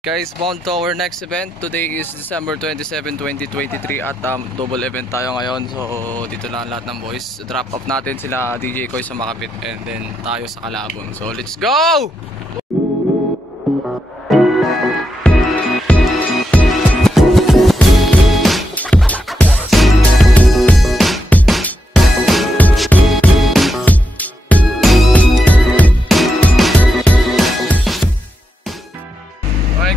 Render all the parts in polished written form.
Guys, bound to our next event. Today is December 27, 2023 at double event tayo ngayon. So dito lang lahat ng boys. Drop off natin sila DJ Koy sa Makapit and then tayo sa Calabon. So let's go!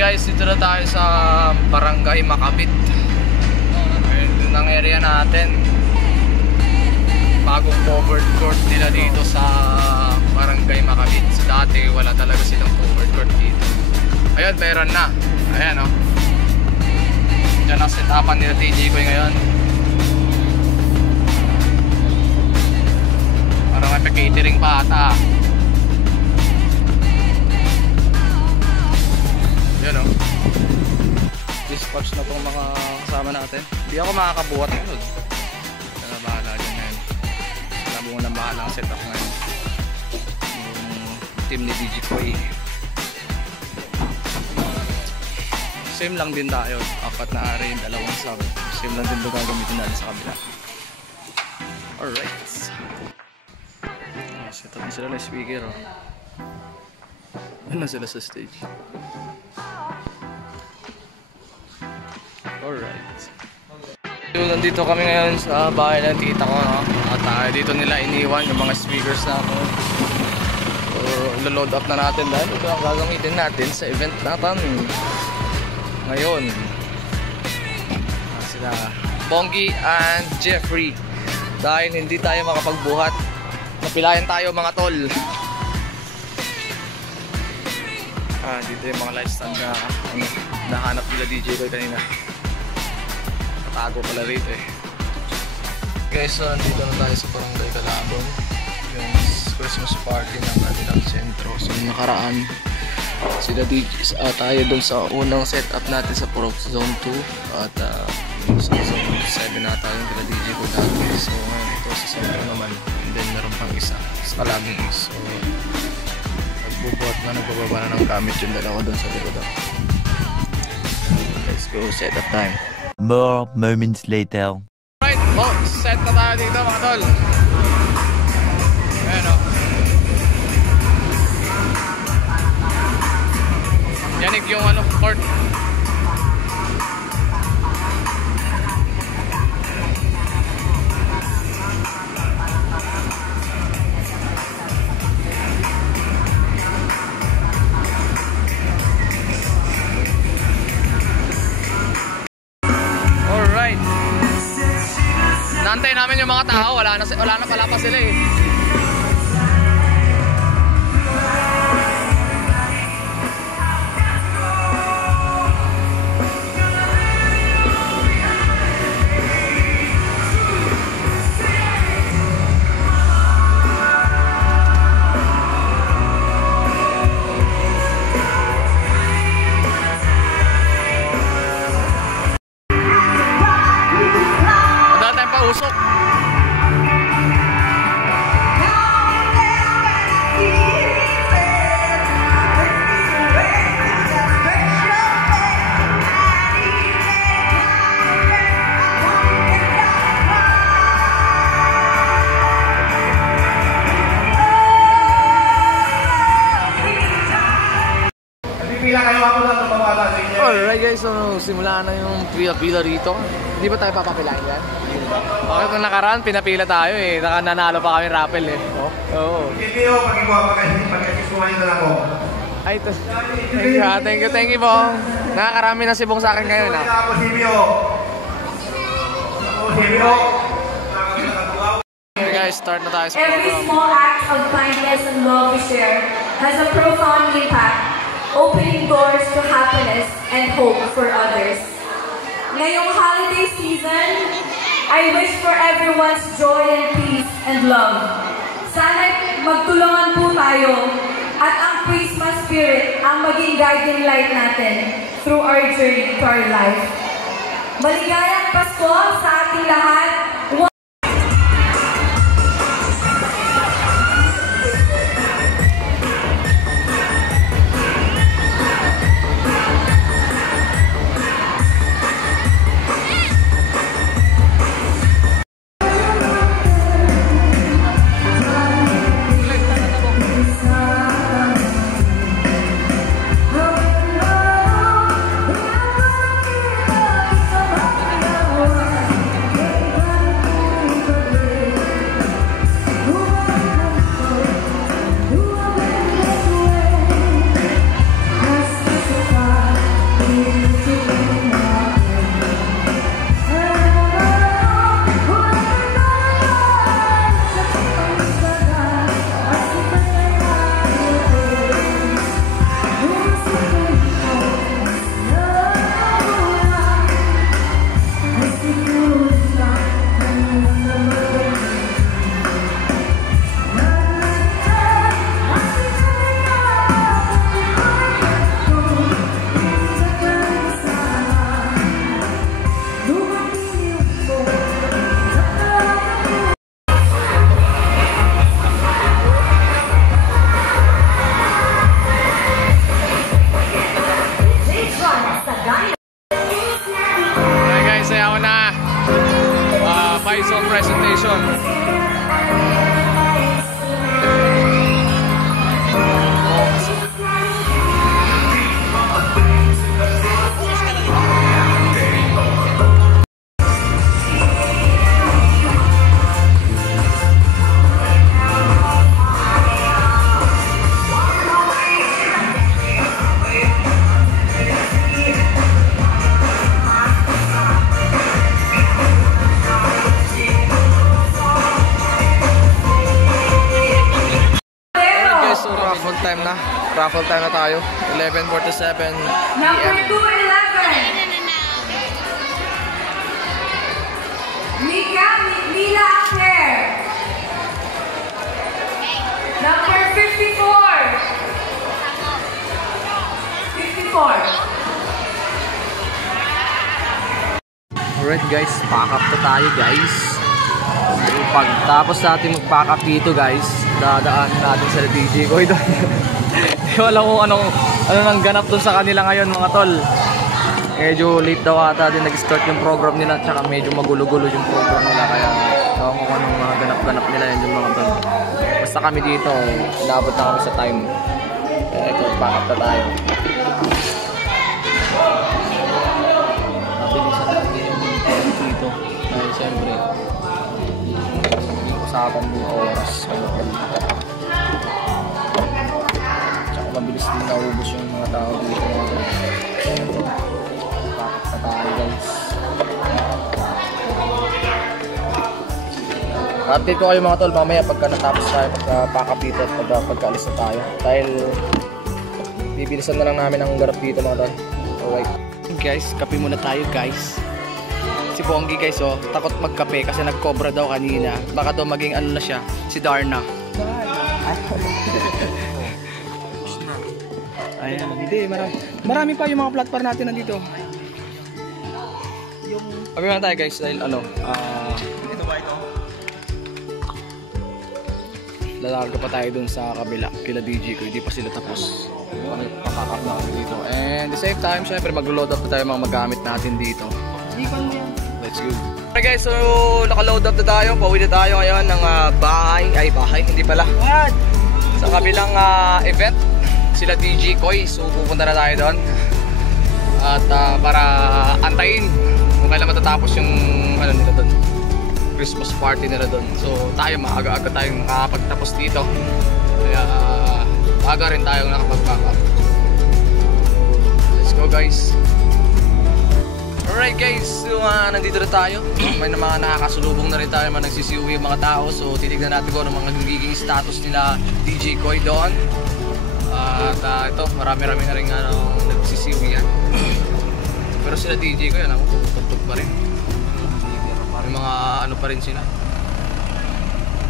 Guys, dito na tayo sa Barangay Makapit. Ito ang area natin. Bagong covered court nila dito sa Barangay Makapit. So, dati wala talaga silang covered court dito. Ayun, meron na. Ayan o. Diyan ang set-upan nila TJ Koy ngayon. Parang may catering pa ata. Yun o. Dispatch na itong mga kasama natin. Hindi ako makakabuhat ngayon. Kaya bahala dyan ngayon. Alam mo na bahala ang setup ngayon. Yung team ni DJ Koy. Same lang din tayo. 4 na area, 2 sub. Same lang din ito gagamitin natin sa kabila. Alright. Setup na sila na speaker o. Ano sila sa stage. Alright. So, nandito kami ngayon sa bahay ng tita ko, no? At dito nila iniwan yung mga speakers natin. So, load up na natin dahil ito ang gagamitin natin sa event natin ngayon. Sila Bongi and Jeffrey. Dahil hindi tayo makapagbuhat, napilayan tayo mga tol. Dito yung mga light stand na nahanap nila DJ Koy kanina. Tago pala rito eh. Guys, so nandito na tayo sa Barangay Calabon. Yung Christmas party ng kanilang sentro. So nakaraan sila DJs tayo dun sa unang setup natin sa Pro Zone 2. At sa Zone 7 na tayo kila DJ Koy dati. So ngayon ito sa sentro naman. And then meron pang isa sa Calabon. So nagbubuhat na, nagbababa na ng gamit yung dalawa dun sa likod. Let's go, setup time. More moments later. Right, set na tayo dito mga tol. Ayan o. Yanig yung court. Nantay namin yung mga tao, wala na pala pa sila eh. Usok. Alright guys, so simula na yung pila-pila rito. Hindi ba tayo papapilain yan? Bakit nung nakaraan, pinapila tayo eh. Nanalo pa kami raffle eh. Oo. Hindi ko, pag-ikisumahin na lang ako. Ay, thank you po. Nakakarami na sibong sa akin ngayon ha. Okay guys, start na tayo sa program. Every small act of kindness and love we share has a profound impact, opening doors to happiness and hope for others. Ngayong holiday season, I wish for everyone's joy and peace and love. Sana magtulungan po tayo at ang Christmas spirit ang maging guiding light natin through our journey to our life. Maligayang Pasko sa ating lahat. Mag-raffle time na tayo. 11:47 Number PM. 211. Mila Claire. Number 54. 54. Alright guys, pack up na tayo guys. So, pagtapos natin mag-pack up dito guys, dadaan natin sa DJ ko doon. Di ko alam kung ano nang ganap doon sa kanila ngayon mga tol. Medyo late daw ata din nag-start yung program nila, tsaka medyo magulo-gulo yung program nila, kaya ewan ko kung anong mga ganap-ganap nila yun yung mga tol. Basta kami dito, inabot na kami sa time. Kaya ito, pack up na tayo. Mabilisan natin yung dito. Dahil siyempre, yung usapan mo yung oras. Tsaka mabilis din naubos yung mga tao dito. Tayo guys. Update ko kayo mga tol mamaya pagka natapos tayo, pagka pack up dito at pagkaalis na tayo. Dahil bibilisan na lang namin ang garap dito mga tol. Alright. Guys, kape muna tayo guys. Si Bongi guys oh, takot magkape kasi nagkobra daw kanina. Baka daw maging ano na siya, si Darna. Ayan, hindi, marami pa yung mga platform natin nandito. Kami muna tayo guys dahil ano, ito ba ito? Lalarga pa tayo dun sa kabila kila DJ ko, hindi pa sila tapos. Pakakap na kami dito. And the same time, syempre mag-load up na tayo mga magamit natin dito. Let's go. Okay guys, so naka-load up na tayo. Pauwi na tayo ngayon ng bahay, hindi pala. What? Sa kabilang event, sila DJ Koy. So pupunta na tayo doon. At para antayin kung kailan matatapos yung ano nila doon, Christmas party nila doon. So tayo maaga-aga tayong makakapagtapos dito. Kaya aga rin tayong nakapag-pack up. Let's go guys. Alright guys, so nandito na tayo. May mga nakakasulubong na rin tayo, mga nagsisiuwi yung mga tao. So titignan natin kung ano mga nagiging status nila DJ Koy doon. At ito, marami-rami na rin nagsisiuwi yan. Pero sila DJ ko yan, ako tutugtog pa rin. May mga ano pa rin sila,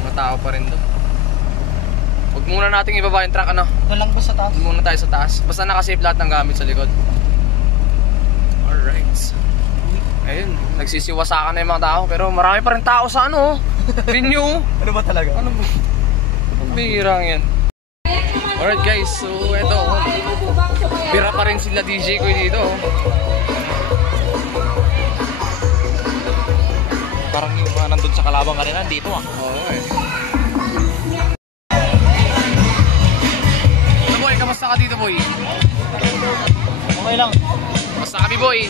mga tao pa rin doon. Huwag muna nating ibaba yung truck ano. Doon lang ba sa taas? Huwag muna tayo sa taas. Basta nakasave lahat ng gamit sa likod. Alright. Ayun, nagsisiwasakan na yung mga tao. Pero marami pa rin tao sa ano. Renew. Ano ba talaga? Ano ba? Ang bihirang yan. Alright guys, so eto. Pira pa rin sila DJ ko dito. Parang yung nandun sa kalabang kanina, dito Oo eh. Ano boy, kamusta ka dito boy? Okay lang. Kamusta kami boy?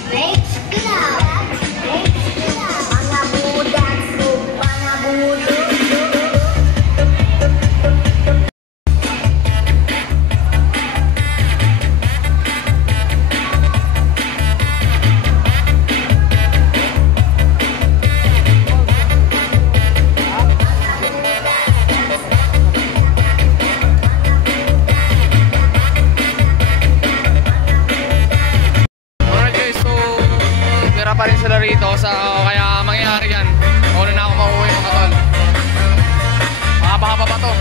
Pa rin sila rito, so kaya mangyayari yan. Una na ako mauwi mga tol. Mahaba-haba pa to.